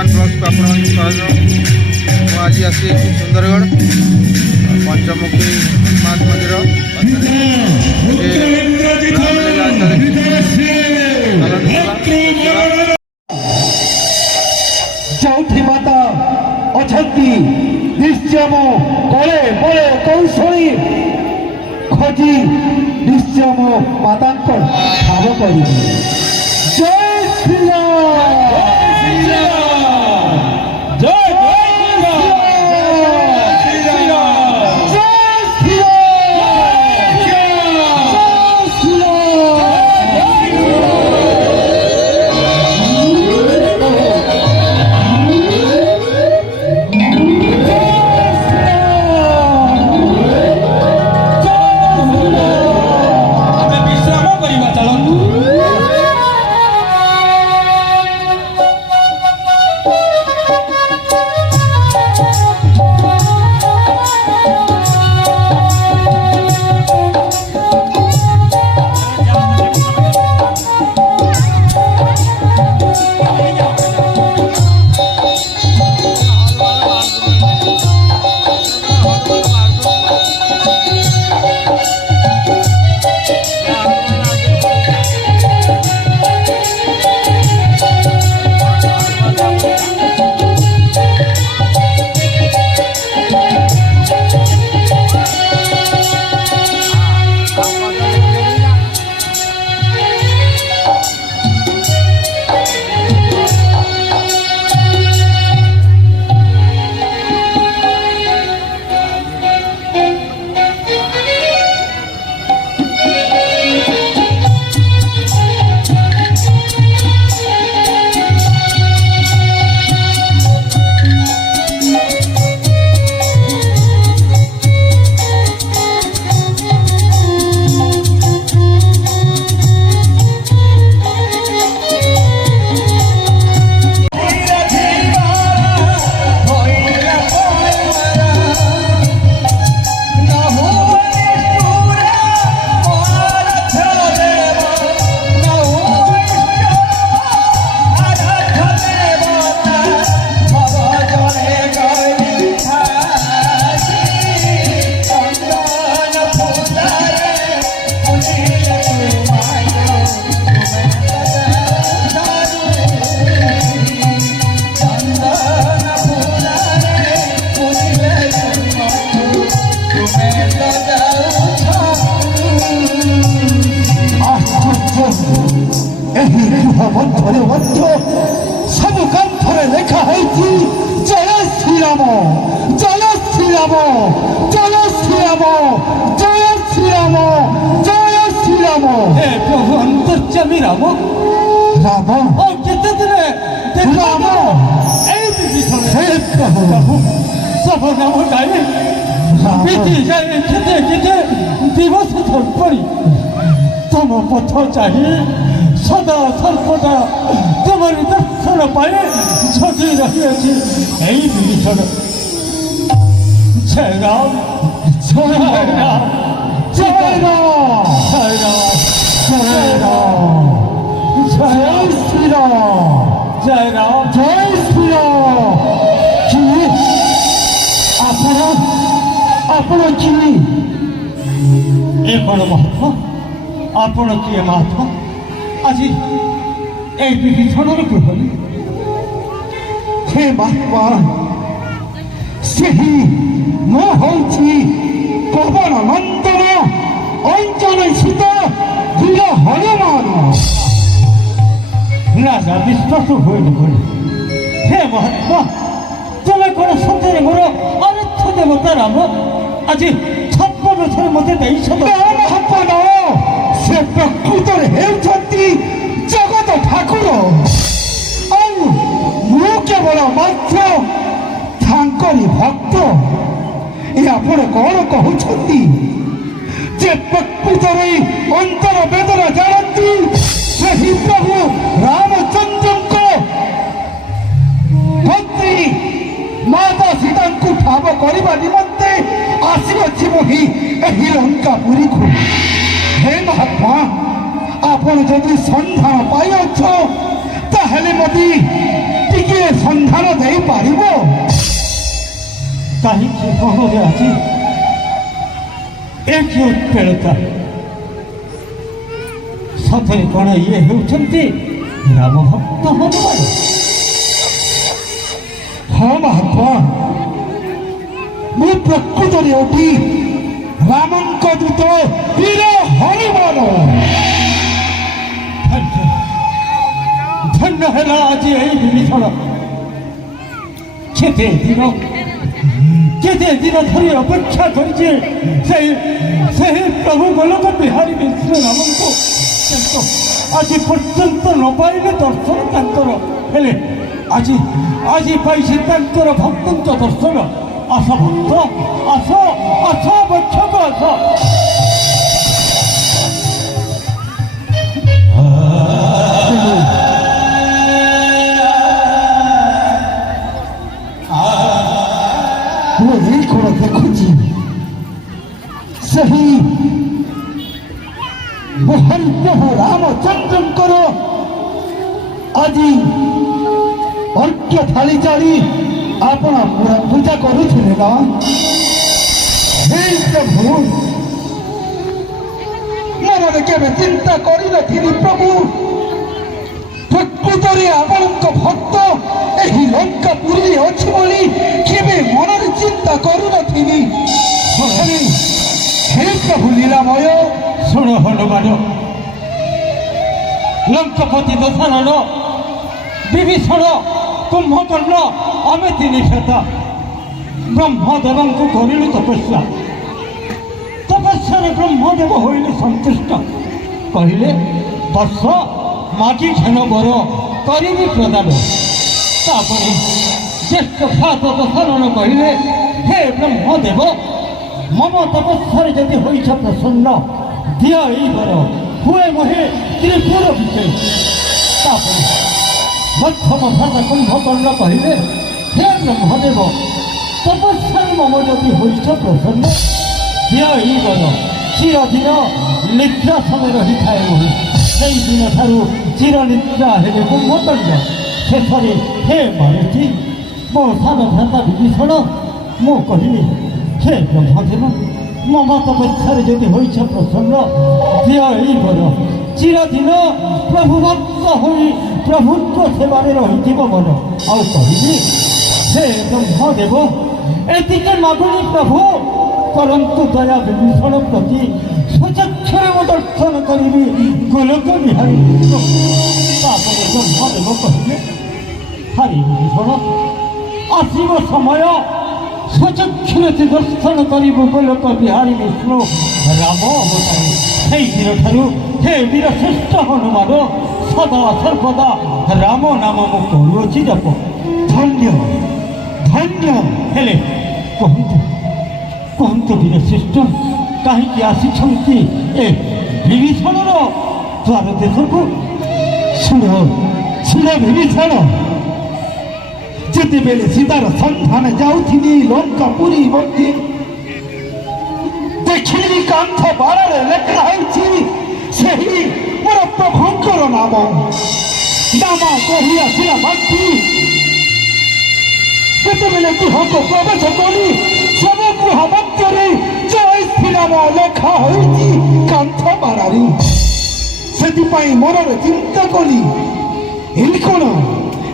ବର୍ତ୍ତମାନ ବ୍ଲଗ୍ସକୁ ଆପଣଙ୍କୁ ସ୍ୱାଗତ। ମୁଁ ଆଜି ଆସିଛି ସୁନ୍ଦରଗଡ଼ ପଞ୍ଚମୁଖୀ ହନୁମାନ ମନ୍ଦିର ଯୋଉଠି ମାତା ଅଛନ୍ତି ନିଶ୍ଚୟ ମୁଁ କଳେ ବଳେ କୌଶଳୀ ଖୋଜି ନିଶ୍ଚୟ ମୋ ମାତାଙ୍କ ଠାବ କରିବି। ଜୟ ଶ୍ରୀରାମ। ସବୁ ଗ୍ରନ୍ଥରେ ଲେଖା ହେଇଛି ଜୟ ଶ୍ରୀରାମ, ଜୟ ଶ୍ରୀରାମ, ଜୟ ଶ୍ରୀରାମ, ଜୟ ଶ୍ରୀରାମ, ଜୟ ଶ୍ରୀରାମ। हे प्रभु अंतर्यामी राम ରାମ और केते दिने ରାମ एई विभीषण हे ପ୍ରଭୁ सब नाम गाई बीती जाए केते केते दिवस थरपड़ी तम पथ चाही सदा सर्वदा तुम्हारी दर्शन पाए छटी रही अछि एई विभीषण। जय राम, जय राम, ଜୟ ରାମ, जय राम, ଜୟ ରାମ, ଜୟ ଶ୍ରୀରାମ, जय राम। ଜୟ ଶ୍ରୀରାମ। କି ଆପଣ ଆପଣ କି ए कौन महात्मा आपण किए महात्मा आज ए विभीषण गृहली ହେ ମହାତ୍ମା ସେହି ମୁଁ ହେଉଛି ପବନ ନନ୍ଦନ ଅଞ୍ଚଳ ସ୍ଥିତ ବୀର ହନୁମାନ। राजा विश्वास हुए हे महात्मा तुम्हें कौन सत्य मोर अरथ देवता राम आज छप्पन वर्ष मत ମହାତ୍ମା ସେ ପ୍ରକୃତରେ ହେଉଛନ୍ତି ଜଗତ ଠାକୁର ଆଉ ମୁଁ କେବଳ ମାତ୍ର ତାଙ୍କରି ଭକ୍ତ। ଏ ଆପଣ କଣ କହୁଛନ୍ତି ଯେ ପ୍ରକୃତରେ ଅନ୍ତର ବେଦନା ଜାଣନ୍ତି ସେହି ପ୍ରଭୁ ରାମଚନ୍ଦ୍ରଙ୍କ ମନ୍ତ୍ରୀ ମାତା ସୀତାଙ୍କୁ ଠାବ କରିବା ନିମନ୍ତେ ଆସିଅଛି ମୁଁ ଏହି ଲଙ୍କାପୁରୀକୁ। ହେ ମହାତ୍ମା ଆପଣ ଯଦି ସନ୍ଧାନ ପାଇଅଛ ତାହେଲେ ମୋତେ ଟିକେ ସନ୍ଧାନ ଦେଇପାରିବ? କାହିଁକି ମନରେ ଆଜି ଏ କି ଉତ୍ପେଳତା? ସତରେ କ'ଣ ଇଏ ହେଉଛନ୍ତି ରାମ ଭକ୍ତ ହନୁମାନ? ହଁ ମହାତ୍ମା, ମୁଁ ପ୍ରକୃତରେ ଅଟି ରାମଙ୍କ ଦୂତ ବୀର ହନୁମାନ। ଧନ୍ୟ ହେଲା ଆଜି ଏହି ବିଭୀଷଣ। କେତେ ଦିନ ଧରି ଅପେକ୍ଷା କରିଛି ସେହି ପ୍ରଭୁ ଗୋଲକ ବିହାରୀ ମିଶ୍ର ରାମଙ୍କୁ, କିନ୍ତୁ ଆଜି ପର୍ଯ୍ୟନ୍ତ ନ ପାଇଲେ ଦର୍ଶନ ତାଙ୍କର। ହେଲେ ଆଜି ପାଇଛି ତାଙ୍କର ଭକ୍ତଙ୍କ ଦର୍ଶନ। ଆସ ଭକ୍ତ, ଆସ ଆସ ବକ୍ଷକ ଆସ। ମୁଁ ଏଇ କ'ଣ ଦେଖୁଛି, ସେହି ମହାନ ପ୍ରଭୁ ରାମଚନ୍ଦ୍ରଙ୍କର ଆଜି ଅର୍ଘ୍ୟ ଥାଳି ଚାଳି ଆପଣ ପୂଜା କରୁଥିଲେ ନା? ହେ ପ୍ରଭୁ, ମନରେ କେବେ ଚିନ୍ତା କରିନଥିଲି ପ୍ରଭୁ, ପ୍ରକୃତରେ ଆପଣଙ୍କ ଭକ୍ତ ଏହି ଲଙ୍କା ପୁରୀରେ ଅଛି ବୋଲି କେବେ ମନରେ ଚିନ୍ତା କରୁନଥିଲି। ହେ ପ୍ରଭୁ ଲୀଳାମୟ, ଶୁଣ ହନୁମାନ, ଲଙ୍କପତି ଦଶରଥ, ବିଭୀଷଣ, କୁମ୍ଭକର୍ଣ୍ଣ, ଆମେ ତିନି ଭ୍ରାତା ବ୍ରହ୍ମଦେବଙ୍କୁ କରିଲୁ ତପସ୍ୟା। ତପସ୍ୟାରେ ବ୍ରହ୍ମଦେବ ହୋଇଲେ ସନ୍ତୁଷ୍ଟ। କହିଲେ ବର୍ଷ ମାଗି ଘେନ ବର କରିବି ପ୍ରଦାନ। ତାପରେ ଜ୍ୟେଷ୍ଠ ଭ୍ରାତ ଦଶରଥ କହିଲେ, ହେ ବ୍ରହ୍ମଦେବ, ମମ ତପସ୍ୟାରେ ଯଦି ହୋଇଛ ପ୍ରସନ୍ନ, ଦିଅ ଏଇ ବର, ହୁଏ ମୋহে ତ୍ରିପୁର ବିଜୟ। ତାପରେ ମଧ୍ୟମ ଭ୍ରାତ କୁମ୍ଭକର୍ଣ୍ଣ କହିଲେ, ହେ ବ୍ରହ୍ମଦେବ, ତପସ୍ୟାରେ ମମ ଯଦି ହୋଇଛ ପ୍ରସନ୍ନ, ଦିଅ ଏଇ ବର, ଚିରଦିନ ନିଦ୍ରାସନ ରହିଥାଏ ମୋହି। ସେଇଦିନ ଠାରୁ ଚିରନିଦ୍ରା ହେଲେ କୁମ୍ଭକର୍ଣ୍ଣ। ଶେଷରେ ହେ ମାରୁତି, ମୋ ସାନ ଭ୍ରାତା ବିଭୀଷଣ, ମୁଁ କହିଲି, ହେ ବ୍ରହ୍ମଦେବ, ମମ ତପସ୍ୟାରେ ଯଦି ହୋଇଛ ପ୍ରସନ୍ନ, ଦିଅ ଏଇ ବର, ଚିରଦିନ ପ୍ରଭୁ ଭକ୍ତ ହୋଇ ପ୍ରଭୁଙ୍କ ସେବାରେ ରହିଥିବ ମନ। ଆଉ କହିଲି, ହେ ବ୍ରହ୍ମଦେବ, ଏତିକି ମାଗୁନି ପ୍ରଭୁ, କରନ୍ତୁ ଦୟା ବିଭୀଷଣ ପ୍ରତି, ସ୍ୱଚକ୍ଷରେ ମୁଁ ଦର୍ଶନ କରିବି ଗୋଲକ ବିହାରୀ। ତାପରେ ବ୍ରହ୍ମଦେବ କହିଲେ, ହରି ବିଭୀଷଣ, ଆସିବ ସମୟ, ସ୍ୱଚକ୍ଷରେ ଦର୍ଶନ କରିବୁ ଗୋଲକ ବିହାରୀ ବିଷ୍ଣୁ ରାମ ଅବତାରୀ। ସେଇଦିନ ଠାରୁ ହେ ବୀର ଶ୍ରେଷ୍ଠ ହନୁମାନ, ସଦା ସର୍ବଦା ରାମ ନାମ ମୁଁ କରୁଅଛି ଜପ। ଧନ୍ୟ ଧନ୍ୟ। ହେଲେ କୁହନ୍ତୁ ବୀର ଶ୍ରେଷ୍ଠ, କାହିଁକି ଆସିଛନ୍ତି ଏ ବିଭୀଷଣର ଦ୍ୱାର ଦେଶକୁ? ଶୁଣ ବିଭୀଷଣ, ଯେତେବେଳେ ସୀତାର ସନ୍ଧାନ ଯାଉଥିଲି ଲଙ୍କା ପୁରୀ ମধ্যে, ଦେଖିଲି କାନ୍ଥ ବାଡ଼ରେ ଲେଖା ହେଇଛି ସେହି ମୋର ପ୍ରଭୁଙ୍କର ନାମ। ନାମ କହି ଆସିଲା ମାଟି, ଯେତେବେଳେ ଗୃହକୁ ପ୍ରବେଶ କଲି, ସବୁ ଗୃହ ମଧ୍ୟରେ ଜୟ ଶ୍ରୀରାମ ଲେଖା ହୋଇଛି କାନ୍ଥ ବାଡ଼ରେ। ସେଥିପାଇଁ ମନରେ ଚିନ୍ତା କଲି,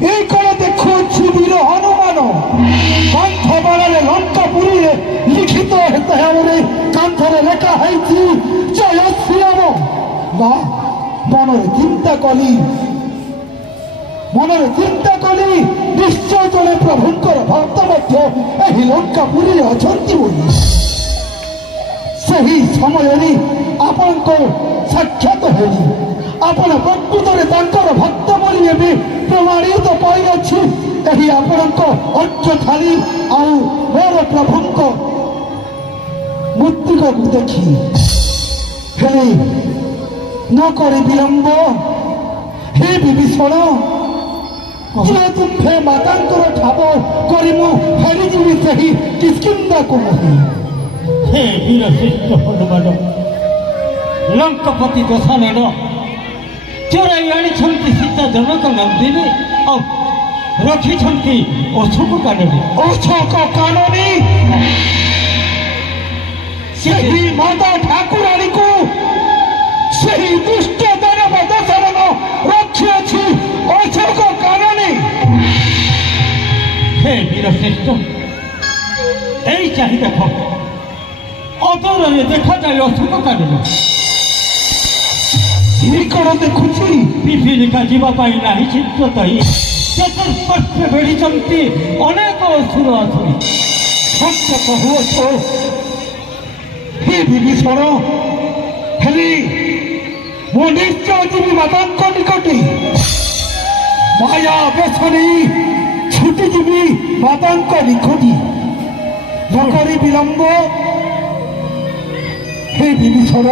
ଏଇ କ'ଣ ଦେଖୁଅଛି ବୀର ହନୁମାନ, କାନ୍ଥ ବାଡ଼ରେ ଲଙ୍କା ପୁରୀରେ ଲିଖିତ ଭାବରେ କାନ୍ଥରେ ଲେଖା ହେଇଛି ଜୟ ଶ୍ରୀରାମ। ନା, ମନରେ ଚିନ୍ତା କଲି ନିଶ୍ଚୟ ଜଣେ ପ୍ରଭୁଙ୍କର ଭକ୍ତ ମଧ୍ୟ ଏହି ଲଙ୍କା ପୁରୀରେ ଅଛନ୍ତି ବୋଲି। ସେହି ସମୟରେ ଆପଣଙ୍କ ସାକ୍ଷାତ ହେଲି। ଆପଣ ପ୍ରକୃତରେ ତାଙ୍କର ଭକ୍ତ ବୋଲି ଏବେ ପ୍ରମାଣିତ ପାଇଅଛି ଏହି ଆପଣଙ୍କ ଅର୍ଘ୍ୟ ଥାଳି ଆଉ ମୋର ପ୍ରଭୁଙ୍କ ମୂର୍ତ୍ତିକୁ ଦେଖି। ହେଲେ ନ କରି ବିଳମ୍ବ, ହେ ବିଭୀଷଣ, ତୁମ୍ଭେ ମାତାଙ୍କର ଠାବ କରି ମୁଁ ଫେରିଯିବି ସେହି କିଷ୍କିନ୍ଧାକୁ। ହେ ବୀର ଶ୍ରେଷ୍ଠ ହନୁମାନ, ଲଙ୍କପତି ଦଶରଥ ଚୋରାଇ ଆଣିଛନ୍ତି ସୀତା ଜନକ ନନ୍ଦିନୀ। ଆଉ ରଖିଛନ୍ତି ଅଶୋକ କାନନୀ। ଅଶୋକ କାନନୀ ସେହି ମାତା ଠାକୁରାଣୀକୁ ସେହି ଦୁଷ୍ଟ ଦାନବ ଦଶରଥ ରଖିଅଛି ଅଶୋକ କାନନୀ। ହେ ବୀରଶ୍ରେଷ୍ଠ, এই ଚାହିଁ ଦେଖ, ଅଦୂରରେ ଦେଖାଯାଏ ଅଶୋକ କାନନୀ। କଣ ଦେଖୁଛି? ପିପିଲିକା ଯିବା ପାଇଁ ନାହିଁ ଚିତ୍ର ତହି ଚତୁଃପାର୍ଶ୍ୱେ ବେଢ଼ିଛନ୍ତି ଅନେକ ଅସୁର ଅସୁରୀ। ସତ୍ୟ କହୁଅଛ ହେ ବିଭୀଷଣ, ହେଲେ ମୁଁ ନିଶ୍ଚୟ ଯିବି ମାତାଙ୍କ ନିକଟେ। ମାୟା ବେଶ ନେଇ ଛୁଟିଯିବି ମାତାଙ୍କ ନିକଟେ। ନକରି ବିଳମ୍ବ ହେ ବିଭୀଷଣ,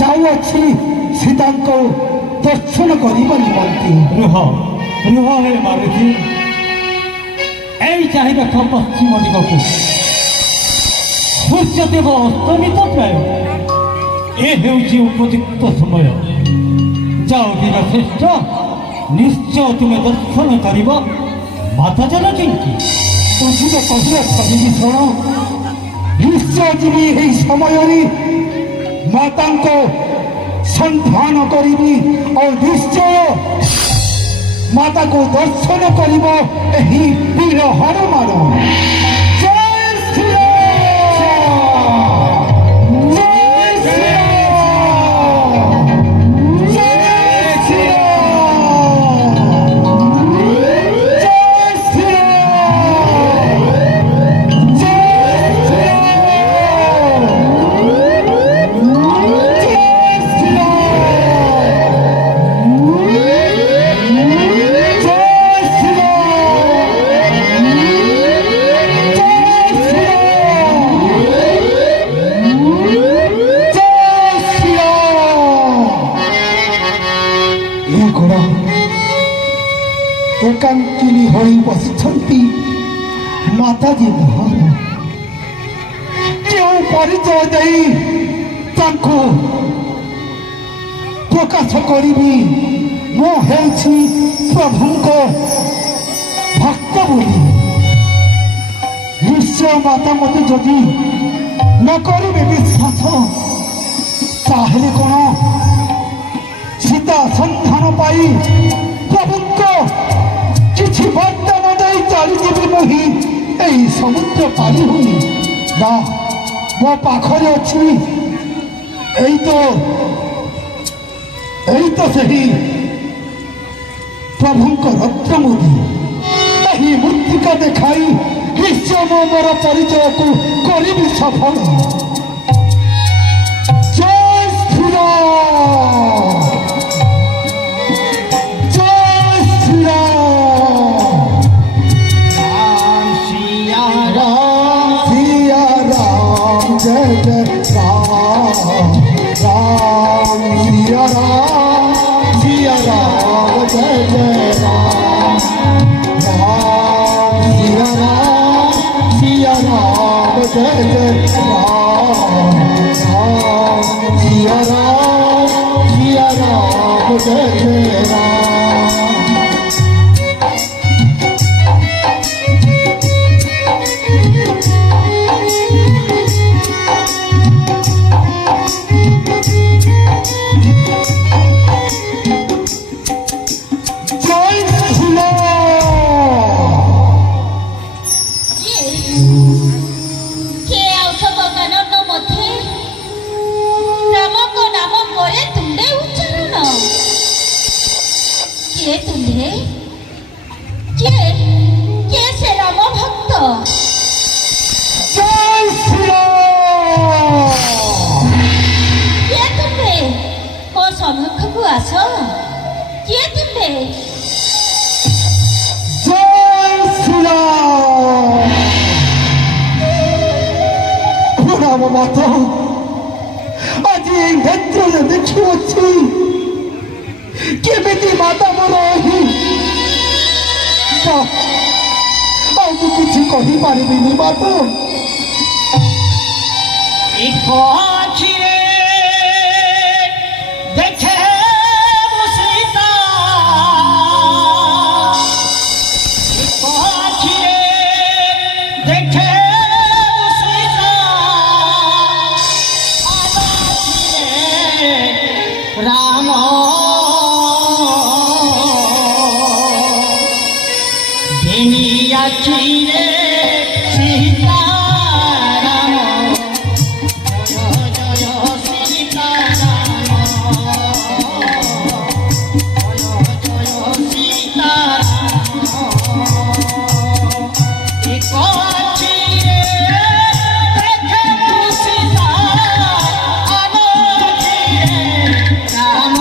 ଯାଉଅଛି ସୀତାଙ୍କ ଦର୍ଶନ କରିବା ନିମନ୍ତେ। ରୁହ ରୁହ ହେ ମାରୁତି, এই ଚାହିଁ ଦେଖ ପଶ୍ଚିମ ଦିଗକୁ। ସୂର୍ଯ୍ୟଦେବ ଅସ୍ତମିତ ପ୍ରାୟ। ଏ ହେଉଛି ଉପଯୁକ୍ତ ସମୟ। ଯାଅ ବୀରଶ୍ରେଷ୍ଠ, ନିଶ୍ଚୟ ତୁମେ ଦର୍ଶନ କରିବ ମାତା ଜାନକୀଙ୍କୁ। ବୁଝିତ କହିଅଛ ବିଭୀଷଣ, ନିଶ୍ଚୟ ଯିବି ଏହି ସମୟରେ ମାତାଙ୍କ ସନ୍ଧାନ କରିବି ଆଉ ନିଶ୍ଚୟ ମାତାକୁ ଦର୍ଶନ କରିବ ଏହି ବୀର ହନୁମାନ। ଜୟ ଶ୍ରୀରାମ, ଜୟ ଶ୍ରୀରାମ, ଜୟ ଶ୍ରୀରାମ, ଜୟ ଶ୍ରୀରାମ, ଜୟ ଏକାଙ୍କିନୀ ହୋଇ ବସିଛନ୍ତି ମାତାଜୀ ମହାନ। କେଉଁ ପରିଚୟ ଦେଇ ତାଙ୍କୁ ପ୍ରକାଶ କରିବି? ମୁଁ ହେଉଛି ପ୍ରଭୁଙ୍କ ଭକ୍ତ ବୋଲି। ନିଶ୍ଚୟ ମାତା ମୋତେ ଯଦି ନ କରିବେ ବିଶ୍ୱାସ, ତାହେଲେ କ'ଣ ସୀତା ସନ୍ଧାନ ପାଇ ପ୍ରଭୁଙ୍କ କିଛି ବାର୍ତ୍ତା ନ ଦେଇ ଚାଲିଯିବି ନାହିଁ ଏହି ସମୁଦ୍ର ପାରି ହୋଇ? ନା, ମୋ ପାଖରେ ଅଛି ଏଇ ତ ସେହି ପ୍ରଭୁଙ୍କ ରତ୍ନମୁଦି। ଏହି ମୃତ୍ତିକା ଦେଖାଇ ନିଶ୍ଚୟ ମୁଁ ମୋର ପରିଚୟକୁ କରିବି ସଫଳ। ଜୟ ଶ୍ରୀରାମ, ଜୟ ଶ୍ରୀରାମ, ସିया राम जय जय राम, राम सिया राम जय जय राम, राम सिया राम जय जय राम, राम सिया राम जय जय राम। ମାତା ଆଜି ଏଇ ନେତ୍ରରେ ଦେଖୁଅଛି କେମିତି ମାତା ମୋର ଏହି। ଆଉ ମୁଁ କିଛି କହିପାରିବିନି ମାତା। আখিরে সীতারাম জয় জয় সীতারাম জয় জয় সীতারাম এক আখিরে দেখে সীতা আলোকিরে রাম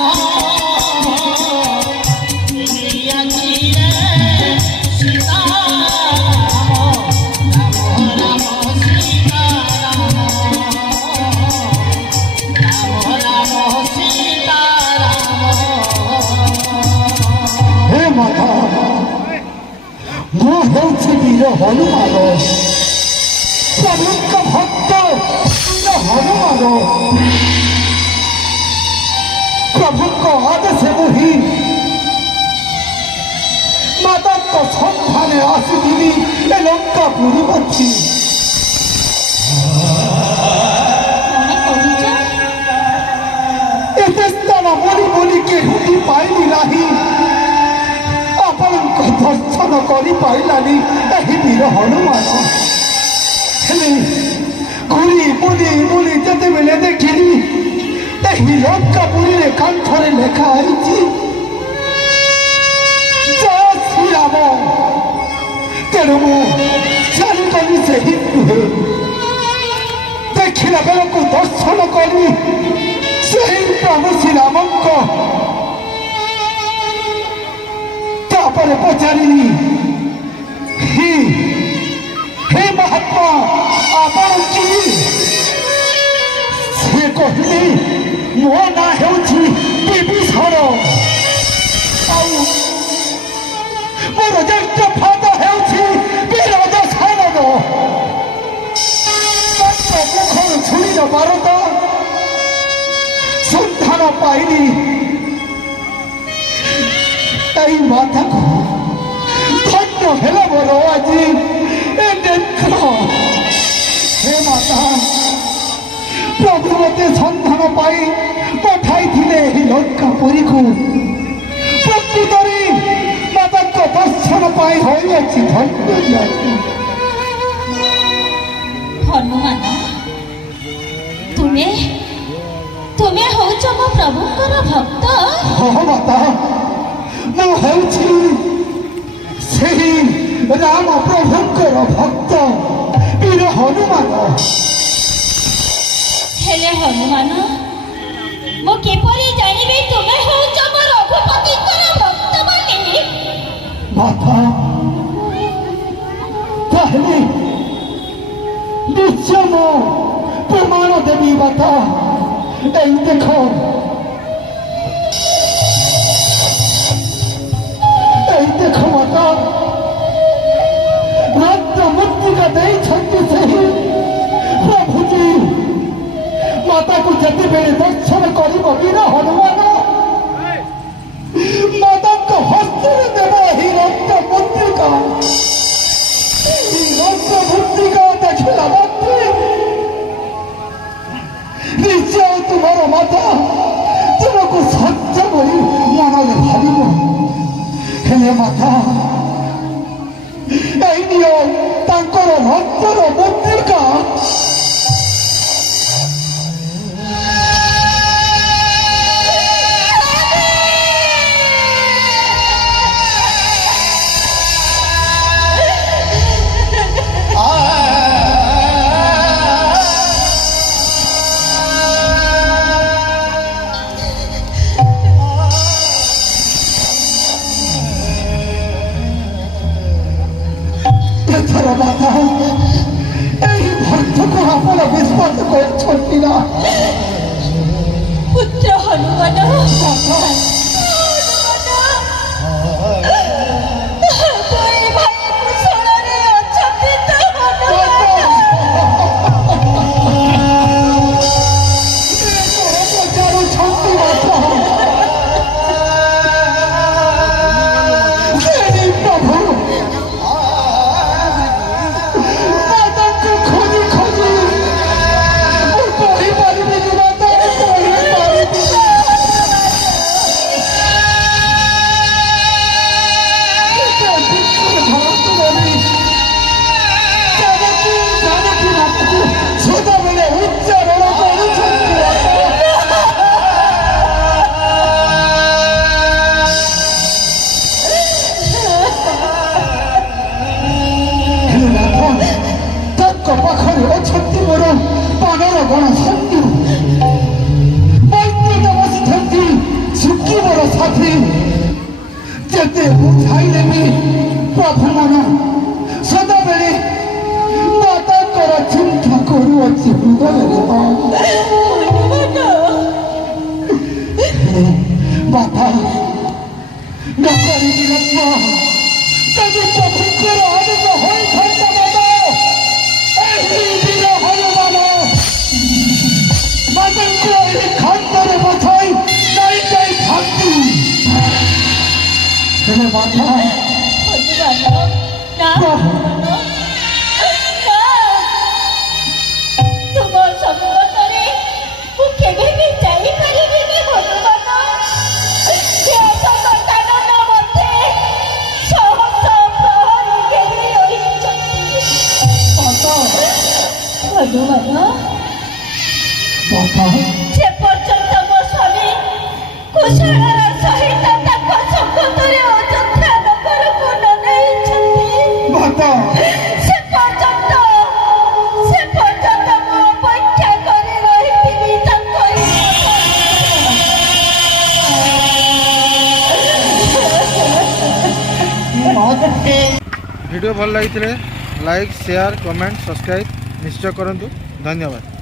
हे माता ମୁଁ ହେଉଛି ବୀର ହନୁମାନ ପ୍ରଭୁଙ୍କ ଭକ୍ତ ବୀର ହନୁମାନ ପ୍ରଭୁଙ୍କ ଆଦେଶ ମୁହିଁ ମାତାଙ୍କ ସନ୍ଧାନେ ଆସିଥିଲି ଏ ଲଙ୍କା ପୁରୀବାସୀ ଏତେ ସ୍ଥାନ ବୋଲି ବୋଲି କେଉଁଠି ପାଇଲି ନାହିଁ ଆପଣଙ୍କ ଦର୍ଶନ କରିପାରିଲାନି ଏହି ବୀର ହନୁମାନ ହେଲେ ଘୁରି ବୁଲି ବୁଲି ଯେତେବେଳେ ଦେଖିଲି ଏହି ଲଙ୍କା ପୁରୀରେ କାନ୍ଥରେ ଲେଖା ହେଇଛି ଜୟ ଶ୍ରୀରାମ ତେଣୁ ମୁଁ ଚାଲିଗଲି ସେହି ଗୃହେ ଦେଖିଲା ବେଳକୁ ଦର୍ଶନ କଲି ସେହି ପ୍ରଭୁ ଶ୍ରୀରାମଙ୍କ ତାପରେ ପଚାରିଲି ହେ ମହାତ୍ମା ଆପଣ କିଏ ସେ କହିଲେ ମୋ ନାଁ ହେଉଛି ବିଭୀଷଣ ଆଉ ମୋର ଜ୍ୟେଷ୍ଠ ଫାଦା ହେଉଛି ବିରାଜ ସାନନ ତାଙ୍କ ମୁଖରୁ ଛୁରୀର ବାରତ ସନ୍ଧାନ ପାଇଲି এই মাথাକୁ ଧନ୍ୟ ହେଲା ମୋର ଆଜି ଏ ଦେଖ ହେ ମାତା ପ୍ରଭୁ ମୋତେ ସନ୍ଧାନ ପାଇ ପଠାଇଥିଲେ ଏହି ଲଙ୍କା ପୁରୀକୁ ପ୍ରକୃତରେ ମାତାଙ୍କ ଦର୍ଶନ ପାଇଁ ହୋଇଅଛି ଧନ୍ୟ ହନୁମାନ ତୁମେ ତୁମେ ହଉଛ ମୋ ପ୍ରଭୁଙ୍କର ଭକ୍ତ ହଁ ମାତା ମୁଁ ହେଉଛି ସେହି ରାମ ପ୍ରଭୁଙ୍କର ଭକ୍ତ ବୀର ହନୁମାନ ହେଲେ ହନୁମାନ ମୁଁ କିପରି ଜାଣିବି ତୁମେ ହଉଛ ମୋ ରଘୁପତିଙ୍କର ଭକ୍ତ ବୋଲି ମାତା ତାହେଲେ ନିଶ୍ଚୟ ମୁଁ ପ୍ରମାଣ ଦେବି ମାତା এই দেখো এই দেখো মাতা রাত্র মৃত্তিকা ଦେଇଛନ୍ତି ସେହି ପ୍ରଭୁଜୀ ମାତାକୁ ଯେତେବେଳେ ଦର୍ଶନ କରିବ ବୀର ହନୁମାନ ମାତାଙ୍କ ହସ୍ତରେ ଦେବ ଏହି ରକ୍ତ ମୃତ୍ତିକା ଏହି ରକ୍ତ ମୃତ୍ତିକା ଦେଖିଲା ମାତ୍ରେ ନିଶ୍ଚୟ ତୁମର ମାତା ତୁମକୁ ସତ୍ୟ ବୋଲି ମନରେ ଭାବିବ ହେଲେ ମାତା এই নিয় ତାଙ୍କର ରକ୍ତର ମୃତ୍ତିକା ଏଥର ମାତା ଏହି ଭକ୍ତକୁ ଆପଣ ବିଶ୍ୱାସ କରୁଛନ୍ତି ନା ପୁତ୍ର ହନୁମାନ ଦୁଇ ଭାଇ କୁଶଳରେ ଅଛନ୍ତି ତ ପଚାରୁଛନ୍ତି ମାତା ପ୍ରଭୁ ଖୋଜି ଖୋଜି କହିପାରିବି ପାଖରେ ଅଛନ୍ତି ମୋର ପାଗଳ ଗଣ ସନ୍ଧୁ ମୈତ୍ରୀରେ ବସିଛନ୍ତି ସୁଖୀ ମୋର ସାଥୀ ଯେତେ ବୁଝାଇଲେ ବି ପ୍ରଭୁମାନ ସଦାବେଳେ ମାତାଙ୍କର ଚିନ୍ତା କରୁଅଛି ହୃଦୟରେ ବାପା ନକରିବି ରତ୍ନ ଯଦି ପ୍ରଭୁଙ୍କର ଆନନ୍ଦ ହୋଇଥାନ୍ତା ବାବା ଏହି ବୀର ହନୁମାନ ମାତାଙ୍କୁ ଏହି ଖାନ୍ତରେ ବସାଇ ଯାଇ ଯାଇଥାନ୍ତି ହେଲେ ମାତା ତୁମ ସମ୍ମୁଖରେ ମୁଁ କେବେ ବି ଯାଇପାରିବିନି ହନୁମାନ। କାନନ ମତେ ସହସ୍ର ପ୍ରହରୀ ଘେରି ରହିଛନ୍ତି ହନୁମାନ। ସେ ପର୍ଯ୍ୟନ୍ତ ମୋ ସ୍ୱାମୀ କୁଶଳର ସହିତ ତାଙ୍କ ସମ୍ମୁଖରେ ଅଯୋଧ୍ୟା ନଗରକୁ ନ ନେଇଛନ୍ତି ସେ ପର୍ଯ୍ୟନ୍ତ ମୁଁ ଅପେକ୍ଷା କରି ରହିଥିବି ତାଙ୍କ ভিডিও ভাল লাগিলে লাইক, শেয়ার, কমেন্ট, সবসক্রাইব নিশ্চয় করন্তু। ধন্যবাদ।